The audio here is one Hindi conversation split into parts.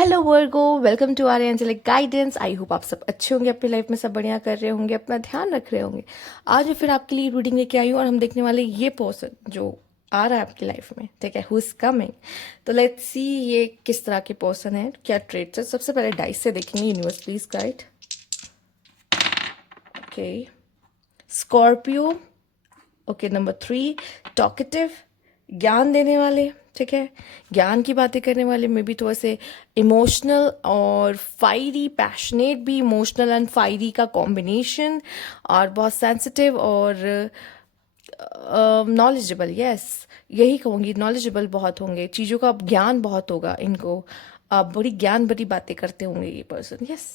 Hello Virgos, welcome to our angelic guidance. I hope आप सब अच्छे होंगे, अपनी लाइफ में सब बढ़िया कर रहे होंगे, अपना ध्यान रख रहे होंगे। आज मैं फिर आपके लिए रीडिंग लेके आई हूँ और हम देखने वाले ये पर्सन जो आ रहा है आपकी लाइफ में, ठीक है, हु इज कमिंग। तो लेट्स सी ये किस तरह के पर्सन है, क्या ट्रेट्स है। सबसे पहले डाइस से देखेंगे, universe please guide. Okay, Scorpio. Okay, number 3 talkative, ज्ञान देने वाले, ठीक है, ज्ञान की बातें करने वाले, मे बी थोड़े से इमोशनल और फायरी, पैशनेट भी, इमोशनल एंड फायरी का कॉम्बिनेशन, और बहुत सेंसिटिव और नॉलेजेबल। यस, यही कहूँगी, नॉलेजेबल बहुत होंगे, चीज़ों का ज्ञान बहुत होगा इनको। बड़ी ज्ञान भरी बातें करते होंगे ये पर्सन। यस,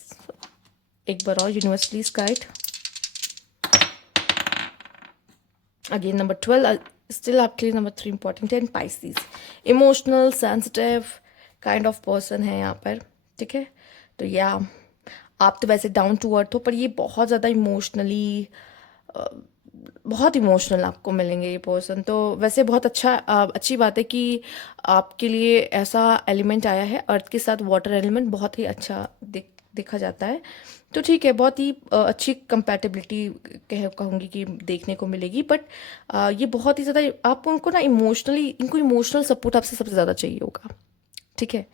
एक बार और universe please guide. Again number 12, still आपके लिए नंबर 3 इंपॉर्टेंट है। Pisces, emotional, sensitive kind of person है यहाँ पर, ठीक है। तो या आप तो वैसे डाउन टू अर्थ हो, पर ये बहुत ज़्यादा इमोशनली, बहुत इमोशनल आपको मिलेंगे ये पर्सन। तो वैसे बहुत अच्छी बात है कि आपके लिए ऐसा एलिमेंट आया है, अर्थ के साथ वाटर एलिमेंट बहुत ही अच्छा देखा जाता है। तो ठीक है, बहुत ही अच्छी कंपैटिबिलिटी कहूँगी कि देखने को मिलेगी। बट ये बहुत ही ज़्यादा आपको उनको ना इमोशनली, इनको इमोशनल सपोर्ट आपसे सबसे ज़्यादा चाहिए होगा, ठीक है।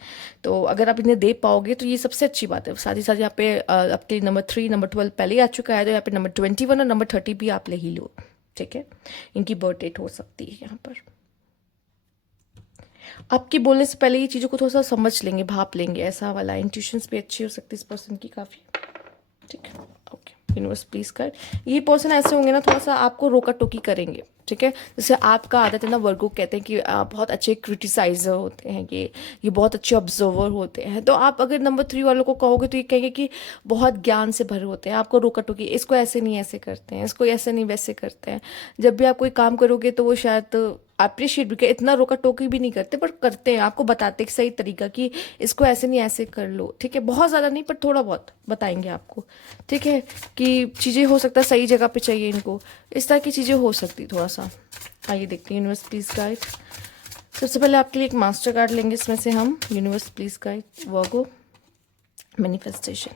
तो अगर आप इन्हें दे पाओगे तो ये सबसे अच्छी बात है। साथ ही साथ यहाँ पे आपके नंबर 3, नंबर 12 पहले ही आ चुका है, तो यहाँ पे नंबर 21 और नंबर 30 भी आप ले ही लो, ठीक है। इनकी बर्थ डेट हो सकती है यहाँ पर। आपके बोलने से पहले ये चीज़ों को थोड़ा सा समझ लेंगे, भाप लेंगे, ऐसा वाला इंट्यूशंस भी अच्छी हो सकती है इस पर्सन की काफ़ी, ठीक है। ओके, यूनिवर्स प्लीज कर। ये पर्सन ऐसे होंगे ना, थोड़ा सा आपको रोका टोकी करेंगे, ठीक है। जैसे आपका आदत है ना, वर्गो कहते हैं कि आप बहुत अच्छे क्रिटिसाइजर होते हैं, ये बहुत अच्छे ऑब्जर्वर होते हैं। तो आप अगर नंबर 3 वालों को कहोगे तो ये कहेंगे कि बहुत ज्ञान से भरे होते हैं, आपको रोका टोकी, इसको ऐसे नहीं ऐसे करते हैं, इसको ऐसे नहीं वैसे करते हैं। जब भी आप कोई काम करोगे तो वो शायद अप्रिशिएट भी, इतना रोका टोकी भी नहीं करते, पर करते हैं, आपको बताते हैं सही तरीका कि इसको ऐसे नहीं ऐसे कर लो, ठीक है। बहुत ज़्यादा नहीं, पर थोड़ा बहुत बताएंगे आपको, ठीक है, कि चीज़ें हो सकता है सही जगह पे चाहिए इनको, इस तरह की चीज़ें हो सकती थोड़ा सा। आइए देखते हैं, यूनिवर्स प्लीज गाइड। सबसे पहले आपके लिए एक मास्टर कार्ड लेंगे इसमें से हम। Universe please guide Virgo, manifestation.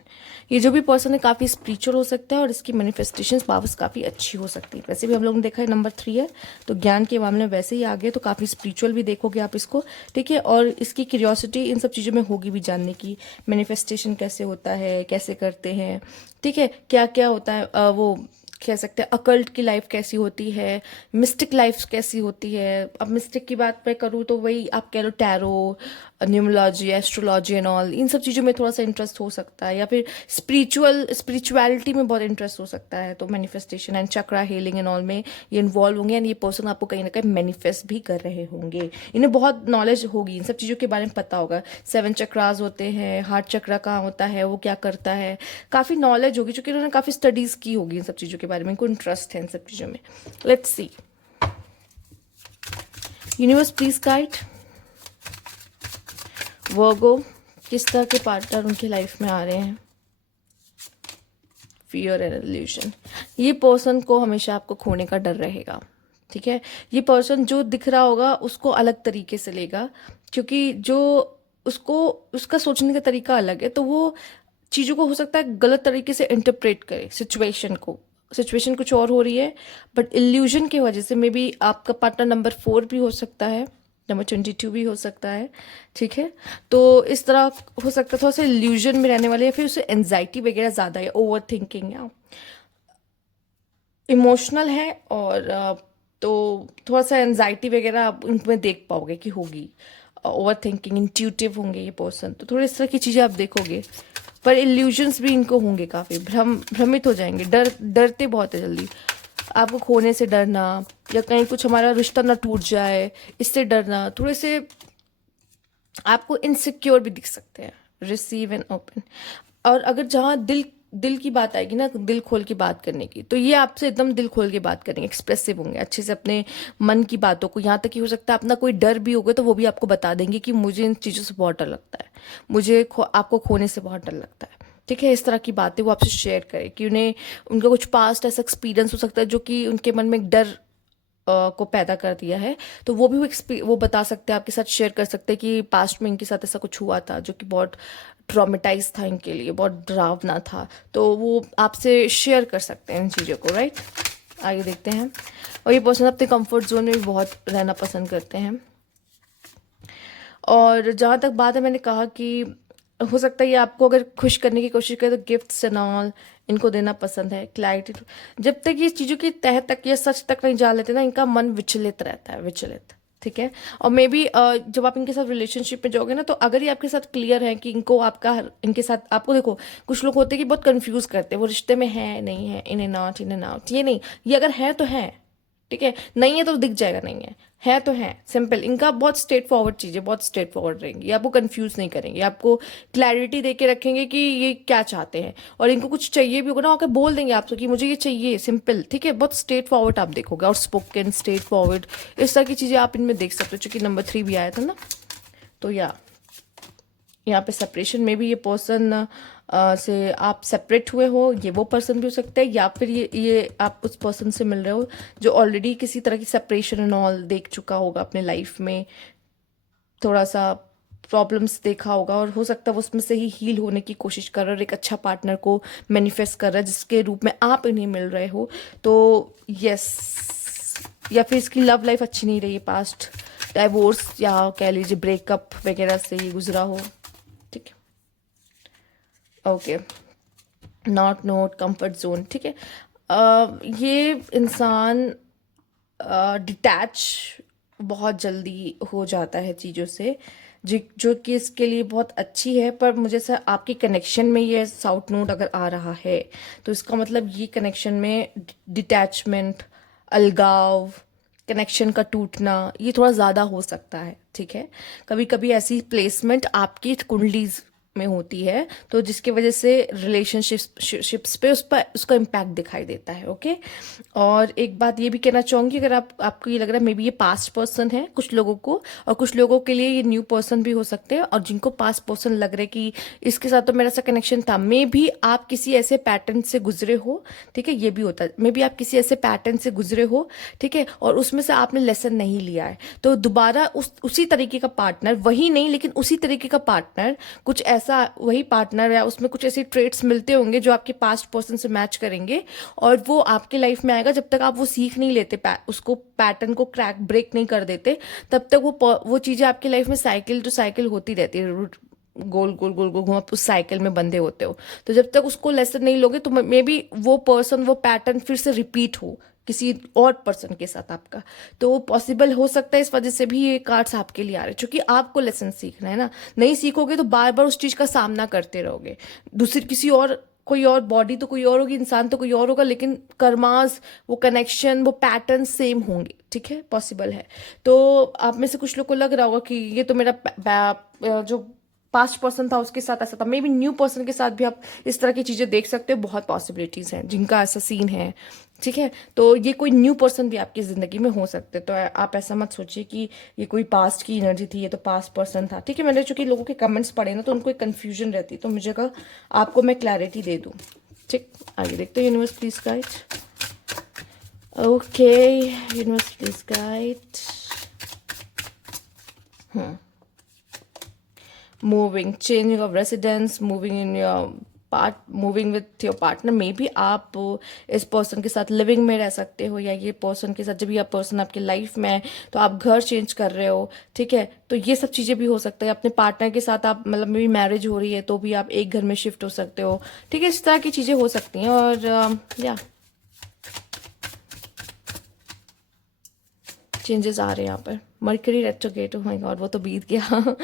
ये जो भी पर्सन है काफ़ी स्पिरिचुअल हो सकता है और इसकी मैनिफेस्टेशन पावर्स काफ़ी अच्छी हो सकती है। वैसे भी हम लोगों ने देखा है नंबर 3 है, तो ज्ञान के मामले में वैसे ही आगे, तो काफ़ी स्पिरिचुअल भी देखोगे आप इसको, ठीक है। और इसकी क्यूरियोसिटी इन सब चीज़ों में होगी भी, जानने की मैनिफेस्टेशन कैसे होता है, कैसे करते हैं, ठीक है, क्या क्या होता है, वो कह सकते हैं अकल्ट की लाइफ कैसी होती है, मिस्टिक लाइफ कैसी होती है। अब मिस्टिक की बात मैं करूँ तो वही आप कह लो tarot, numerology, astrology and all, इन सब चीज़ों में थोड़ा सा इंटरेस्ट हो सकता है, या फिर स्पिरिचुअलिटी में बहुत इंटरेस्ट हो सकता है। तो manifestation and chakra healing and all में ये इन्वॉल्व होंगे, एंड ये पर्सन आपको कहीं ना कहीं मैनिफेस्ट भी कर रहे होंगे। इन्हें बहुत नॉलेज होगी, इन सब चीज़ों के बारे में पता होगा। 7 चक्रास होते हैं, हार्ट चक्रा कहाँ होता है, वो क्या करता है, काफ़ी नॉलेज होगी, क्योंकि उन्होंने काफ़ी स्टडीज़ की होगी इन सब चीज़ों के बारे में, इनको इंटरेस्ट है इन सब चीज़ों में। Let's see, universe please guide Virgo, किस तरह के पार्टनर उनकी लाइफ में आ रहे हैं। फियर एंड इल्यूजन, ये पर्सन को हमेशा आपको खोने का डर रहेगा, ठीक है। ये पर्सन जो दिख रहा होगा उसको अलग तरीके से लेगा, क्योंकि जो उसको, उसका सोचने का तरीका अलग है, तो वो चीज़ों को हो सकता है गलत तरीके से इंटरप्रेट करे सिचुएशन को। सिचुएशन कुछ और हो रही है, बट इल्यूजन की वजह से मे बी आपका पार्टनर नंबर 4 भी हो सकता है, नंबर 22 भी हो सकता है, ठीक है। तो इस तरह हो सकता है थोड़ा सा इल्यूजन में रहने वाले, या फिर उसे एनजाइटी वगैरह ज़्यादा है, ओवर थिंकिंग या इमोशनल है, और तो थोड़ा सा एनजाइटी वगैरह आप उनमें देख पाओगे कि होगी। ओवर थिंकिंग, इंट्यूटिव होंगे ये पर्सन, तो थोड़ी इस तरह की चीज़ें आप देखोगे। पर इल्यूजन्स भी इनको होंगे, काफ़ी भ्रमित हो जाएंगे, डरते बहुत है जल्दी। आपको खोने से डरना, या कहीं कुछ हमारा रिश्ता ना टूट जाए इससे डरना, थोड़े से आपको इनसिक्योर भी दिख सकते हैं। रिसीव एंड ओपन, और अगर जहाँ दिल दिल की बात आएगी ना, दिल खोल के बात करने की, तो ये आपसे एकदम दिल खोल के बात करेंगे, एक्सप्रेसिव होंगे अच्छे से अपने मन की बातों को। यहाँ तक कि हो सकता है अपना कोई डर भी होगा तो वो भी आपको बता देंगे कि मुझे इन चीज़ों से बहुत डर लगता है, आपको खोने से बहुत डर लगता है, ठीक है। इस तरह की बातें वो आपसे शेयर करें कि उन्हें, उनका कुछ पास्ट ऐसा एक्सपीरियंस हो सकता है जो कि उनके मन में एक डर को पैदा कर दिया है। तो वो भी वो बता सकते हैं, आपके साथ शेयर कर सकते हैं कि पास्ट में इनके साथ ऐसा कुछ हुआ था जो कि बहुत ट्रॉमेटाइज था इनके लिए, बहुत डरावना था। तो वो आपसे शेयर कर सकते हैं इन चीज़ों को, राइट। आगे देखते हैं। और ये पर्सन अपने कंफर्ट जोन में भी बहुत रहना पसंद करते हैं। और जहाँ तक बात है, मैंने कहा कि हो सकता है ये आपको अगर खुश करने की कोशिश करे तो गिफ्ट्स एंड ऑल इनको देना पसंद है। क्लैरिटी, जब तक ये चीज़ों की तह तक या सच तक नहीं जान लेते ना, इनका मन विचलित रहता है, विचलित, ठीक है। और मे बी जब आप इनके साथ रिलेशनशिप में जाओगे ना, तो अगर ये आपके साथ क्लियर है कि इनको आपका, इनके साथ आपको, देखो कुछ लोग होते हैं कि बहुत कंफ्यूज करते हैं, वो रिश्ते में है नहीं है, in and out, in and out, ये नहीं, ये अगर है तो है, ठीक है, नहीं है तो दिख जाएगा, नहीं है तो है, सिंपल। इनका बहुत स्ट्रेट फॉरवर्ड चीज़ें, बहुत स्ट्रेट फॉरवर्ड रहेंगी, आपको कंफ्यूज नहीं करेंगे, आपको क्लैरिटी दे के रखेंगे कि ये क्या चाहते हैं। और इनको कुछ चाहिए भी होगा ना, आके बोल देंगे आपसे कि मुझे ये चाहिए, सिंपल, ठीक है। बहुत स्ट्रेट फॉरवर्ड आप देखोगे, और स्पोकन, स्ट्रेट फॉरवर्ड, इस तरह की चीज़ें आप इनमें देख सकते हो, चूँकि नंबर 3 भी आया था ना। तो यहाँ पे सेपरेशन में भी ये पर्सन से आप सेपरेट हुए हो, ये वो पर्सन भी हो सकता है, या फिर ये आप उस पर्सन से मिल रहे हो जो ऑलरेडी किसी तरह की सेपरेशन एंड ऑल देख चुका होगा अपने लाइफ में, थोड़ा सा प्रॉब्लम्स देखा होगा, और हो सकता है वो उसमें से ही हील होने की कोशिश कर रहा है और एक अच्छा पार्टनर को मैनिफेस्ट कर रहा है जिसके रूप में आप इन्हें मिल रहे हो। तो यस, या फिर इसकी लव लाइफ अच्छी नहीं रही, पास्ट डाइवोर्स या कह लीजिए ब्रेकअप वगैरह से ही गुजरा हो, ठीक है। Okay, not note comfort zone, ठीक है। ये इंसान डिटैच बहुत जल्दी हो जाता है चीज़ों से, जो कि इसके लिए बहुत अच्छी है। पर मुझे सर आपके कनेक्शन में ये साउथ नोड अगर आ रहा है, तो इसका मतलब ये कनेक्शन में डिटैचमेंट, अलगाव, कनेक्शन का टूटना, ये थोड़ा ज़्यादा हो सकता है, ठीक है। कभी कभी ऐसी प्लेसमेंट आपकी कुंडलीज में होती है, तो जिसकी वजह से रिलेशनशिप्स पे उसका इम्पैक्ट दिखाई देता है, ओके। और एक बात ये भी कहना चाहूँगी, अगर आपको ये लग रहा है मे बी ये पास्ट पर्सन है कुछ लोगों को, और कुछ लोगों के लिए ये न्यू पर्सन भी हो सकते हैं, और जिनको पास्ट पर्सन लग रहा है कि इसके साथ तो मेरा सा कनेक्शन था, मे भी आप किसी ऐसे पैटर्न से गुजरे हो, ठीक है, ये भी होता है, मे बी आप किसी ऐसे पैटर्न से गुजरे हो, ठीक है, और उसमें से आपने लेसन नहीं लिया है, तो दोबारा उसी तरीके का पार्टनर, वही नहीं लेकिन उसी तरीके का पार्टनर, कुछ ऐसा वही पार्टनर या उसमें कुछ ऐसे ट्रेट्स मिलते होंगे जो आपके पास्ट पर्सन से मैच करेंगे, और वो आपके लाइफ में आएगा। जब तक आप वो सीख नहीं लेते, उसको पैटर्न को क्रैक ब्रेक नहीं कर देते, तब तक वो चीज़ें आपकी लाइफ में साइकिल टू साइकिल होती रहती है, गोल गोल गोल गोल घूम, आप उस साइकिल में बंधे होते हो। तो जब तक उसको लेसन नहीं लोगे, तो मे बी वो पर्सन, वो पैटर्न फिर से रिपीट हो किसी और पर्सन के साथ आपका, तो पॉसिबल हो सकता है। इस वजह से भी ये कार्ड्स आपके लिए आ रहे हैं, क्योंकि आपको लेसन सीखना है ना। नहीं सीखोगे तो बार बार उस चीज़ का सामना करते रहोगे। दूसरी किसी और, कोई और बॉडी तो कोई और होगी, इंसान तो कोई और होगा, लेकिन कर्मास, वो कनेक्शन, वो पैटर्न सेम होंगे, ठीक है, पॉसिबल है। तो आप में से कुछ लोग को लग रहा होगा कि ये तो मेरा जो पास्ट पर्सन था उसके साथ ऐसा था, मे बी न्यू पर्सन के साथ भी आप इस तरह की चीज़ें देख सकते हो। बहुत पॉसिबिलिटीज़ हैं जिनका ऐसा सीन है, ठीक है। तो ये कोई न्यू पर्सन भी आपकी ज़िंदगी में हो सकते, तो आप ऐसा मत सोचिए कि ये कोई पास्ट की एनर्जी थी, ये तो पास्ट पर्सन था, ठीक है। मैंने चूंकि लोगों के कमेंट्स पढ़े ना, तो उनको एक कन्फ्यूजन रहती, तो मुझे कहा आपको मैं क्लैरिटी दे दूँ, ठीक। आगे देखते हैं, universe please guide. Okay, universe please guide. Moving, changing of residence, moving in your moving with your partner, may be आप इस पर्सन के साथ लिविंग में रह सकते हो, या ये पर्सन के साथ, जब यह पर्सन आपकी लाइफ में है तो आप घर चेंज कर रहे हो, ठीक है। तो ये सब चीज़ें भी हो सकता है। अपने पार्टनर के साथ आप, मतलब मे बी मैरिज हो रही है तो भी आप एक घर में शिफ्ट हो सकते हो, ठीक है। इस तरह की चीज़ें हो सकती हैं। और या चेंजेस आ रहे हैं यहाँ पर। Mercury retrograde, oh my God, वो तो बीत गया।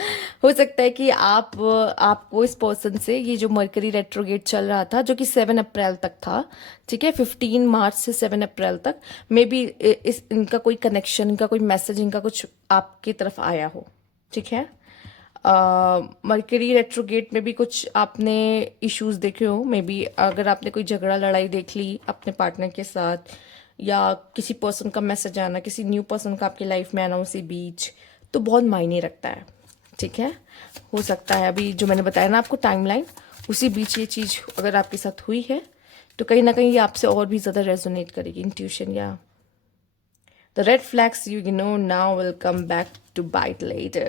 हो सकता है कि आपको इस पर्सन से, ये जो मर्करी रेट्रोगेट चल रहा था जो कि 7 अप्रैल तक था, ठीक है, 15 मार्च से 7 अप्रैल तक, मे बी इनका कोई कनेक्शन, इनका कोई मैसेज, इनका कुछ आपकी तरफ आया हो, ठीक है। मर्करी रेट्रोगेट में भी कुछ आपने इश्यूज देखे हो, मे बी अगर आपने कोई झगड़ा लड़ाई देख ली अपने पार्टनर के साथ, या किसी पर्सन का मैसेज आना, किसी न्यू पर्सन का आपकी लाइफ में आना उसी बीच, तो बहुत मायने रखता है, ठीक है। हो सकता है अभी जो मैंने बताया ना आपको टाइमलाइन, उसी बीच ये चीज़ अगर आपके साथ हुई है, तो कहीं ना कहीं ये आपसे और भी ज़्यादा रेजोनेट करेगी, इंट्यूशन या The red flags you ignore now will come back to bite later.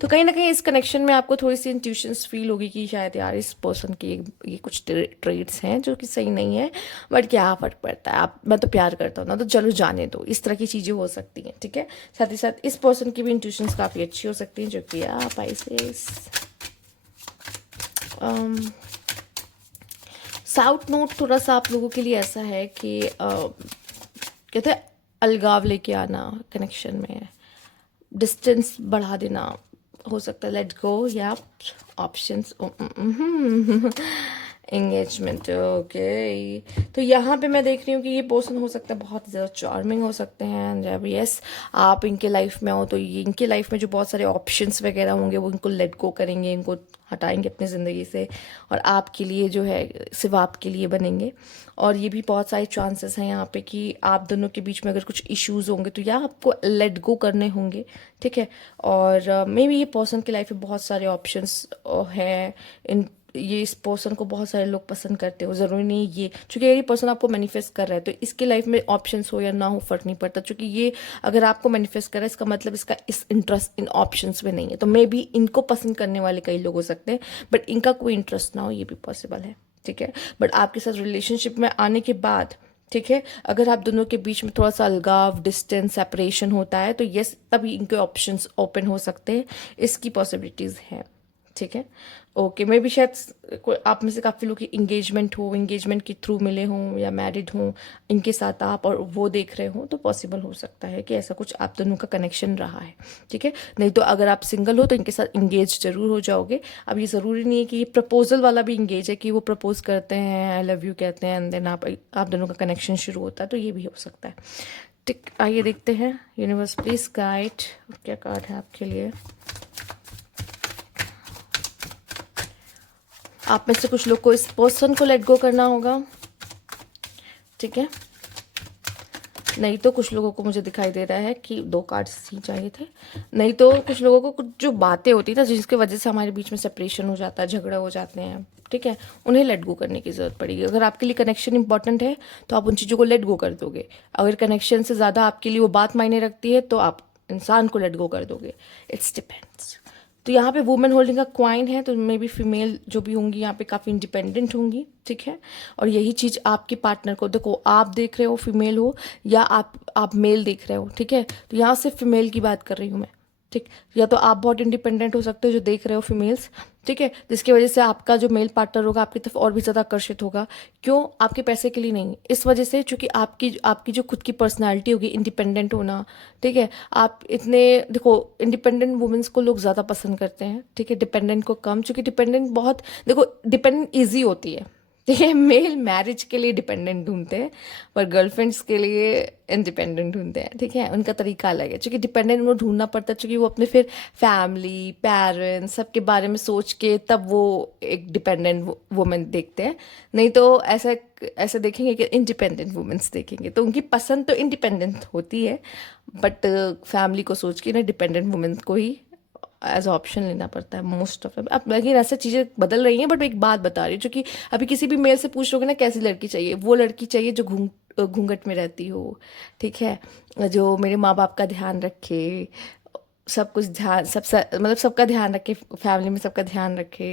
तो कहीं ना कहीं इस कनेक्शन में आपको थोड़ी सी इंट्यूशंस फील होगी कि शायद यार इस पर्सन के ये कुछ ट्रेड्स हैं जो कि सही नहीं है, बट क्या फ़र्क पड़ता है, आप मैं तो प्यार करता हूँ ना, तो चलो जाने दो, इस तरह की चीज़ें हो सकती हैं, ठीक है। साथ ही साथ इस पर्सन की भी इंट्यूशंस काफ़ी अच्छी हो सकती हैं, जो कि आप आइसिस साउथ नोट थोड़ा सा आप लोगों के लिए ऐसा है कि कहते हैं अलगाव लेके आना कनेक्शन में, डिस्टेंस बढ़ा देना हो सकता है, लेट गो या ऑप्शंस एंगेजमेंट। ओके, तो यहाँ पे मैं देख रही हूँ कि ये पर्सन हो सकता है बहुत ज़्यादा चार्मिंग हो सकते हैं, जब यस आप इनके लाइफ में हो तो ये इनके लाइफ में जो बहुत सारे ऑप्शंस वगैरह होंगे वो इनको लेट गो करेंगे, इनको हटाएंगे अपनी ज़िंदगी से, और आपके लिए जो है सिर्फ आपके लिए बनेंगे। और ये भी बहुत सारे चांसेस हैं यहाँ पे कि आप दोनों के बीच में अगर कुछ इश्यूज होंगे तो या आपको लेट गो करने होंगे, ठीक है। और मे बी ये पर्सन की लाइफ में बहुत सारे ऑप्शंस हैं, इन ये इस पर्सन को बहुत सारे लोग पसंद करते हो, ज़रूरी नहीं ये, चूँकि ये पर्सन आपको मैनिफेस्ट कर रहा है तो इसके लाइफ में ऑप्शंस हो या ना हो फ़र्क नहीं पड़ता, चूँकि ये अगर आपको मैनिफेस्ट कर रहा है इसका मतलब इसका इस इंटरेस्ट इन ऑप्शंस में नहीं है। तो मे बी इनको पसंद करने वाले कई लोग हो सकते हैं बट इनका कोई इंटरेस्ट ना हो, ये भी पॉसिबल है, ठीक है। बट आपके साथ रिलेशनशिप में आने के बाद, ठीक है, अगर आप दोनों के बीच में थोड़ा सा अलगाव, डिस्टेंस, सेपरेशन होता है तो यस तभी इनके ऑप्शंस ओपन हो सकते हैं, इसकी पॉसिबिलिटीज़ हैं, ठीक है। ओके, मे भी शायद आप में से काफ़ी लोग की इंगेजमेंट हो, इंगेजमेंट के थ्रू मिले हों या मैरिड हों इनके साथ आप, और वो देख रहे हो तो पॉसिबल हो सकता है कि ऐसा कुछ आप दोनों का कनेक्शन रहा है, ठीक है। नहीं तो अगर आप सिंगल हो तो इनके साथ इंगेज जरूर हो जाओगे। अब ये ज़रूरी नहीं है कि ये प्रपोजल वाला भी इंगेज है कि वो प्रपोज करते हैं, आई लव यू कहते हैं, एंड देन आप दोनों का कनेक्शन शुरू होता है, तो ये भी हो सकता है, ठीक। आइए देखते हैं यूनिवर्स प्लीज गाइड, क्या कार्ड है आपके लिए। आप में से कुछ लोग को इस पर्सन को लेट गो करना होगा, ठीक है। नहीं तो कुछ लोगों को मुझे दिखाई दे रहा है कि 2 कार्ड्स ही चाहिए थे। नहीं तो कुछ लोगों को कुछ जो बातें होती ना जिसकी वजह से हमारे बीच में सेपरेशन हो जाता है, झगड़ा हो जाते हैं, ठीक है, उन्हें लेट गो करने की ज़रूरत पड़ेगी। अगर आपके लिए कनेक्शन इंपॉर्टेंट है तो आप उन चीज़ों को लेट गो कर दोगे, अगर कनेक्शन से ज़्यादा आपके लिए वो बात मायने रखती है तो आप इंसान को लेट गो कर दोगे, इट्स डिपेंड्स। तो यहाँ पे वुमेन होल्डिंग का क्वाइन है, तो मे बी फीमेल जो भी होंगी यहाँ पे काफ़ी इंडिपेंडेंट होंगी, ठीक है। और यही चीज़ आपके पार्टनर को, देखो आप देख रहे हो फीमेल हो या आप मेल देख रहे हो, ठीक है, तो यहाँ से फीमेल की बात कर रही हूँ मैं, ठीक। या तो आप बहुत इंडिपेंडेंट हो सकते हो जो देख रहे हो फीमेल्स, ठीक है, जिसकी वजह से आपका जो मेल पार्टनर होगा आपकी तरफ और भी ज़्यादा आकर्षित होगा। क्यों? आपके पैसे के लिए नहीं, इस वजह से चूंकि आपकी जो खुद की पर्सनालिटी होगी, इंडिपेंडेंट होना, ठीक है। आप इतने, देखो इंडिपेंडेंट वुमेन्स को लोग ज़्यादा पसंद करते हैं, ठीक है, डिपेंडेंट को कम, चूंकि डिपेंडेंट बहुत, देखो डिपेंडेंट ईजी होती है, ठीक है। मेल मैरिज के लिए डिपेंडेंट ढूंढते हैं पर गर्लफ्रेंड्स के लिए इंडिपेंडेंट ढूंढते हैं, ठीक है, उनका तरीका अलग है। क्योंकि डिपेंडेंट उनको ढूंढना पड़ता है, क्योंकि वो अपने फिर फैमिली, पेरेंट्स सबके बारे में सोच के तब वो एक डिपेंडेंट वुमेन देखते हैं। नहीं तो ऐसा देखेंगे कि इंडिपेंडेंट वुमेन्स देखेंगे तो उनकी पसंद तो इंडिपेंडेंट होती है, बट फैमिली को सोच के ना डिपेंडेंट वुमेन को ही एज ऑप्शन लेना पड़ता है मोस्ट ऑफ। अब लेकिन ऐसे चीज़ें बदल रही हैं, बट एक बात बता रही हूँ, जो कि अभी किसी भी मेल से पूछ लोगे ना कैसी लड़की चाहिए, वो लड़की चाहिए जो घूंघट में रहती हो, ठीक है, जो मेरे माँ बाप का ध्यान रखे, सब कुछ ध्यान मतलब सबका ध्यान रखे, फैमिली में सबका ध्यान रखे,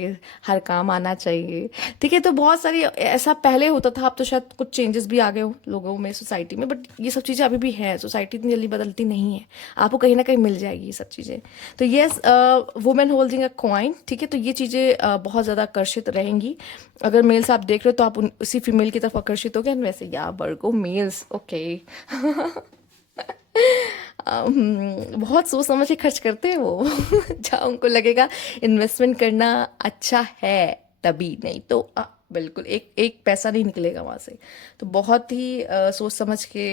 हर काम आना चाहिए, ठीक है। तो बहुत सारी ऐसा पहले होता था, अब तो शायद कुछ चेंजेस भी आ गए हो लोगों में, सोसाइटी में, बट ये सब चीज़ें अभी भी हैं, सोसाइटी इतनी जल्दी बदलती नहीं है, आपको कहीं ना कहीं मिल जाएगी ये सब चीज़ें। तो yes, women holding a coin, ठीक है, तो ये चीज़ें बहुत ज़्यादा आकर्षित रहेंगी। अगर मेल्स आप देख रहे हो तो आप उसी फीमेल की तरफ आकर्षित हो गए, वैसे या वर्गो मेल्स, ओके। बहुत सोच समझ के खर्च करते हैं वो जहाँ उनको लगेगा इन्वेस्टमेंट करना अच्छा है तभी, नहीं तो बिल्कुल एक पैसा नहीं निकलेगा वहाँ से। तो बहुत ही सोच समझ के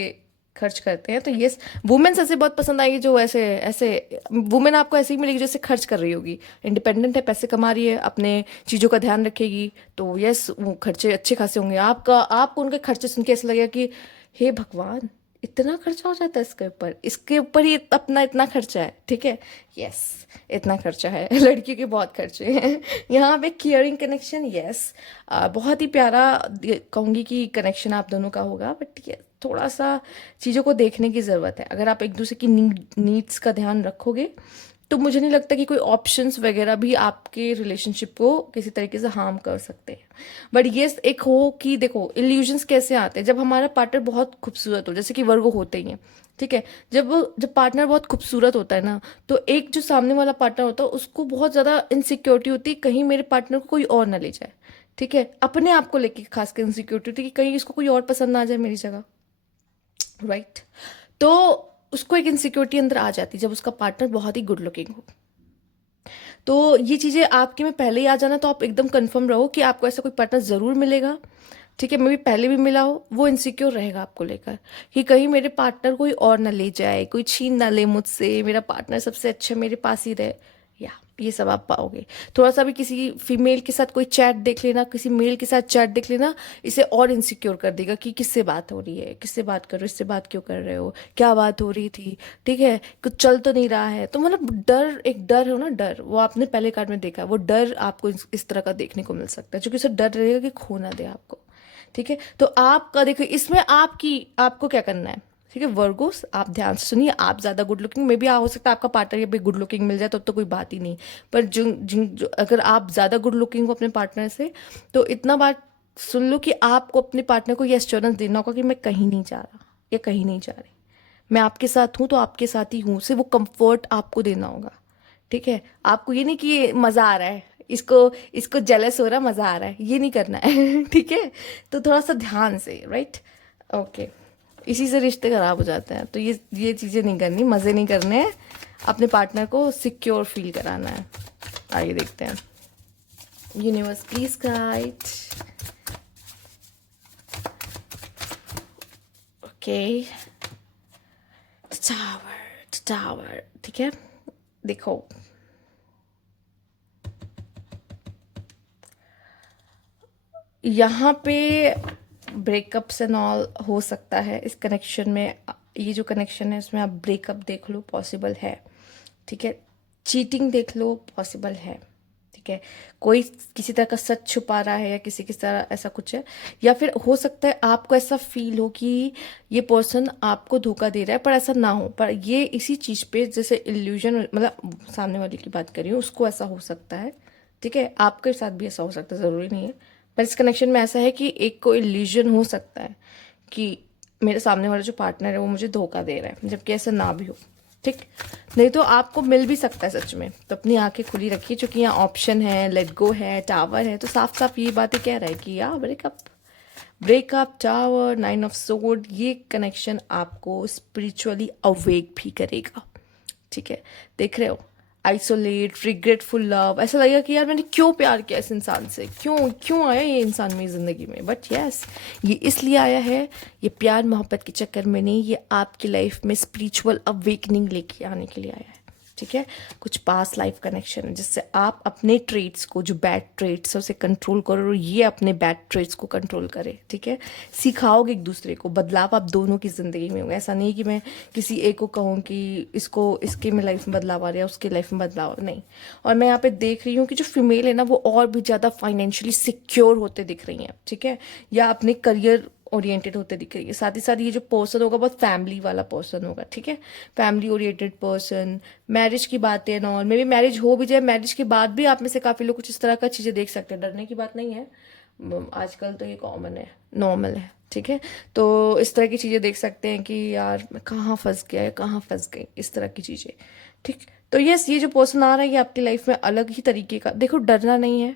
खर्च करते हैं। तो ये वुमेन्स ऐसे बहुत पसंद आएगी जो ऐसे ऐसे वुमेन आपको ऐसे ही मिलेगी जैसे खर्च कर रही होगी, इंडिपेंडेंट है, पैसे कमा रही है, अपने चीज़ों का ध्यान रखेगी, तो यस वो खर्चे अच्छे खासे होंगे। आपको उनके खर्चे सुन के ऐसा लगेगा कि हे भगवान, इतना खर्चा हो जाता है इसके ऊपर ही अपना इतना खर्चा है, ठीक है, यस इतना खर्चा है लड़कियों के बहुत खर्चे हैं यहाँ पे। केयरिंग कनेक्शन, यस बहुत ही प्यारा कहूँगी कि कनेक्शन आप दोनों का होगा, बट थोड़ा सा चीज़ों को देखने की ज़रूरत है। अगर आप एक दूसरे की नीड्स का ध्यान रखोगे तो मुझे नहीं लगता कि कोई ऑप्शंस वगैरह भी आपके रिलेशनशिप को किसी तरीके से हार्म कर सकते हैं। बट ये एक हो कि देखो इल्यूजन्स कैसे आते हैं, जब हमारा पार्टनर बहुत खूबसूरत हो, जैसे कि वर्गो होते ही हैं, ठीक है। जब जब पार्टनर बहुत खूबसूरत होता है ना, तो एक जो सामने वाला पार्टनर होता है उसको बहुत ज़्यादा इनसिक्योरिटी होती है, कहीं मेरे पार्टनर को कोई और ना ले जाए, ठीक है। अपने आप को लेके खासकर इनसिक्योरिटी होती है कि कहीं इसको कोई और पसंद ना आ जाए मेरी जगह, राइट। तो उसको एक इनसिक्योरिटी अंदर आ जाती है जब उसका पार्टनर बहुत ही गुड लुकिंग हो। तो ये चीज़ें आपके में पहले ही आ जाना, तो आप एकदम कंफर्म रहो कि आपको ऐसा कोई पार्टनर ज़रूर मिलेगा, ठीक है। मे भी पहले भी मिला हो, वो इनसिक्योर रहेगा आपको लेकर कि कहीं मेरे पार्टनर कोई और ना ले जाए, कोई छीन ना ले मुझसे, मेरा पार्टनर सबसे अच्छा मेरे पास ही रहे, या ये सब आप पाओगे। थोड़ा सा भी किसी फीमेल के साथ कोई चैट देख लेना, किसी मेल के साथ चैट देख लेना, इसे और इनसिक्योर कर देगा कि किससे बात हो रही है, किससे बात कर रहे हो, इससे बात क्यों कर रहे हो, क्या बात हो रही थी, ठीक है, कुछ चल तो नहीं रहा है। तो मतलब डर, एक डर हो ना, डर, वो आपने पहले कार्ड में देखा है, वो डर आपको इस तरह का देखने को मिल सकता है, क्योंकि उसे डर रहेगा कि खो ना दे आपको, ठीक है। तो आपका देखो इसमें आपको क्या करना है, ठीक है। वर्गोस, आप ध्यान से सुनिए, आप ज़्यादा गुड लुकिंग, मे भी हो सकता है आपका पार्टनर ये भी गुड लुकिंग मिल जाए, तो कोई बात ही नहीं। पर अगर आप ज़्यादा गुड लुकिंग हो अपने पार्टनर से, तो इतना बात सुन लो कि आपको अपने पार्टनर को ये एश्योरेंस देना होगा कि मैं कहीं नहीं जा रहा या कहीं नहीं जा रही, मैं आपके साथ हूँ तो आपके साथ ही हूँ, से वो कंफर्ट आपको देना होगा, ठीक है। आपको ये नहीं कि ये मज़ा आ रहा है, इसको इसको जेलस हो रहा, मज़ा आ रहा है, ये नहीं करना है ठीक है। तो थोड़ा सा ध्यान से, राइट, ओके। इसी से रिश्ते खराब हो जाते हैं, तो ये चीज़ें नहीं करनी, मज़े नहीं करने हैं, अपने पार्टनर को सिक्योर फील कराना है। आइए देखते हैं, universe please guide, okay, tower tower, ठीक है। देखो यहाँ पे ब्रेकअप्स एंड ऑल हो सकता है इस कनेक्शन में, ये जो कनेक्शन है इसमें आप ब्रेकअप देख लो, पॉसिबल है, ठीक है। चीटिंग देख लो, पॉसिबल है, ठीक है। कोई किसी तरह का सच छुपा रहा है या किसी किस तरह ऐसा कुछ है, या फिर हो सकता है आपको ऐसा फील हो कि ये पर्सन आपको धोखा दे रहा है, पर ऐसा ना हो, पर ये इसी चीज़ पे जैसे इल्यूजन, मतलब सामने वाले की बात कर रही हूँ, उसको ऐसा हो सकता है, ठीक है। आपके साथ भी ऐसा हो सकता है, ज़रूरी नहीं है, पर इस कनेक्शन में ऐसा है कि एक को इल्यूजन हो सकता है कि मेरे सामने वाला जो पार्टनर है वो मुझे धोखा दे रहा है, जबकि ऐसा ना भी हो, ठीक। नहीं तो आपको मिल भी सकता है सच में, तो अपनी आंखें खुली रखिए, क्योंकि यहाँ ऑप्शन है, लेट गो है, टावर है, तो साफ साफ ये बातें कह रहा है कि यार breakup, breakup, tower, nine of sword, ये कनेक्शन आपको स्पिरिचुअली अवेक भी करेगा, ठीक है। देख रहे हो, आइसोलेट, रिग्रेटफुल लव, ऐसा लगेगा कि यार मैंने क्यों प्यार किया इस इंसान से, क्यों क्यों आया ये इंसान मेरी ज़िंदगी में, बट यस, ये इसलिए आया है, ये प्यार मोहब्बत के चक्कर में नहीं, ये आपकी लाइफ में स्पिरिचुअल अवेकनिंग लेके आने के लिए आया है, ठीक है। कुछ पास लाइफ कनेक्शन है जिससे आप अपने ट्रेट्स को, जो बैड ट्रेट्स है उसे कंट्रोल करो, और ये अपने बैड ट्रेट्स को कंट्रोल करे, ठीक है। सिखाओगे एक दूसरे को, बदलाव आप दोनों की ज़िंदगी में होगा, ऐसा नहीं कि मैं किसी एक को कहूँ कि इसको, इसके में लाइफ में बदलाव आ रहा है, उसके लाइफ में बदलाव नहीं। और मैं यहाँ पे देख रही हूँ कि जो फीमेल है ना वो और भी ज़्यादा फाइनेंशियली सिक्योर होते दिख रही हैं, ठीक है, या अपने करियर ओरिएंटेड होते दिख रही है। साथ ही साथ ये जो पर्सन होगा बहुत फैमिली वाला पर्सन होगा, ठीक है, फैमिली ओरिएंटेड पर्सन, मैरिज की बातें एंड ऑल, मे भी मैरिज हो भी जाए, मैरिज के बाद भी आप में से काफ़ी लोग कुछ इस तरह का चीज़ें देख सकते हैं, डरने की बात नहीं है, आजकल तो ये कॉमन है, नॉर्मल है, ठीक है। तो इस तरह की चीज़ें देख सकते हैं कि यार मैं कहाँ फंस गया या कहाँ फंस गई, इस तरह की चीज़ें, ठीक। तो यस, ये जो पर्सन आ रहा है ये आपकी लाइफ में अलग ही तरीके का, देखो डरना नहीं है,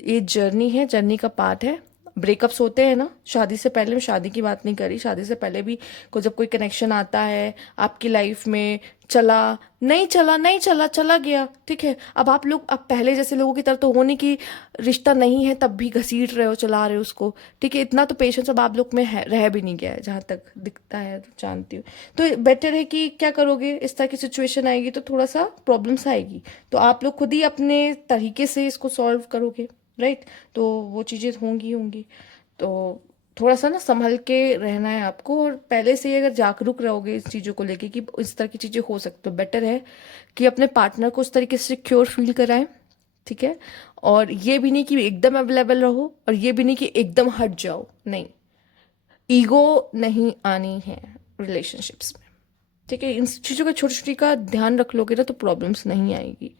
ये जर्नी है, जर्नी का पार्ट है। ब्रेकअप्स होते हैं ना शादी से पहले, मैं शादी की बात नहीं करी, शादी से पहले भी जब कोई कनेक्शन आता है आपकी लाइफ में, चला नहीं चला, नहीं चला, चला गया, ठीक है। अब आप लोग, अब पहले जैसे लोगों की तरह तो होने की, रिश्ता नहीं है तब भी घसीट रहे हो, चला रहे हो उसको, ठीक है। इतना तो पेशेंस अब आप लोग में है, रह भी नहीं गया है, जहाँ तक दिखता है, जानती हूँ। तो बेटर है कि क्या करोगे, इस तरह की सिचुएशन आएगी तो थोड़ा सा प्रॉब्लम्स आएगी, तो आप लोग खुद ही अपने तरीके से इसको सॉल्व करोगे, राइट। तो वो चीज़ें होंगी होंगी, तो थोड़ा सा ना संभल के रहना है आपको, और पहले से ही अगर जागरूक रहोगे इस चीज़ों को लेके कि इस तरह की चीज़ें हो सकती, तो बेटर है कि अपने पार्टनर को उस तरीके से सिक्योर फील कराएं, ठीक है। और ये भी नहीं कि एकदम अवेलेबल रहो, और ये भी नहीं कि एकदम हट जाओ, नहीं, ईगो नहीं आनी है रिलेशनशिप्स में, ठीक है। इन चीज़ों का छोटी छोटी का ध्यान रख लोगे ना तो प्रॉब्लम्स नहीं आएगी,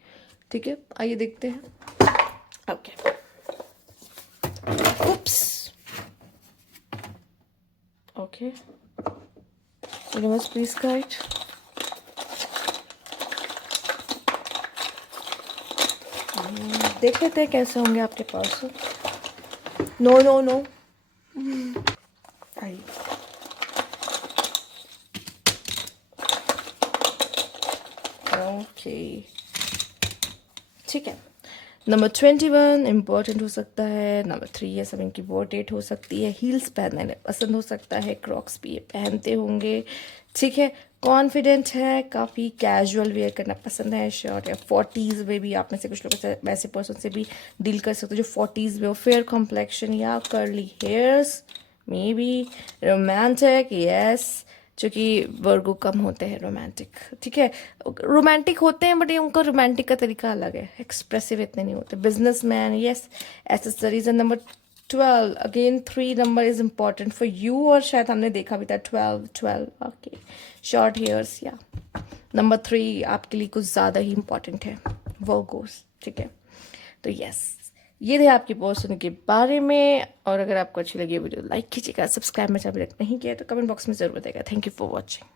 ठीक है। आइए देखते हैं। Okay, oops, okay, universe please guide. देख लेते हैं कैसे होंगे आपके पास। नो नो नो, आइए, ओके, ठीक है। नंबर 21 इम्पोर्टेंट हो सकता है। नंबर 3 ये सब इनकी बर्थ डेट हो सकती है। हील्स पहनने पसंद हो सकता है, क्रॉक्स भी ये पहनते होंगे, ठीक है। कॉन्फिडेंट है, काफ़ी कैजुअल वेयर करना पसंद है, शर्ट या 40s में भी आप में से कुछ लोग वैसे पर्सन से भी डील कर सकते हो जो 40s में हो। फेयर कॉम्प्लेक्शन या curly hairs, may be romantic, yes, जो कि वर्गो कम होते हैं रोमांटिक, ठीक है। रोमांटिक होते हैं बट ये उनका रोमांटिक का तरीका अलग है, एक्सप्रेसिव इतने नहीं होते। Businessman, yes. Accessories. Number 12 again 3 number is important for you, और शायद हमने देखा भी था 12 ओके। शॉर्ट हेयर्स या नंबर 3 आपके लिए कुछ ज़्यादा ही इम्पॉर्टेंट है, वर्गोस, ठीक है। तो यस, ये थे आपकी पर्सन के बारे में। और अगर आपको अच्छी लगी वीडियो लाइक कीजिएगा, सब्सक्राइब मेरे चैनल नहीं किया तो कमेंट बॉक्स में ज़रूर बताइएगा। Thank you for watching.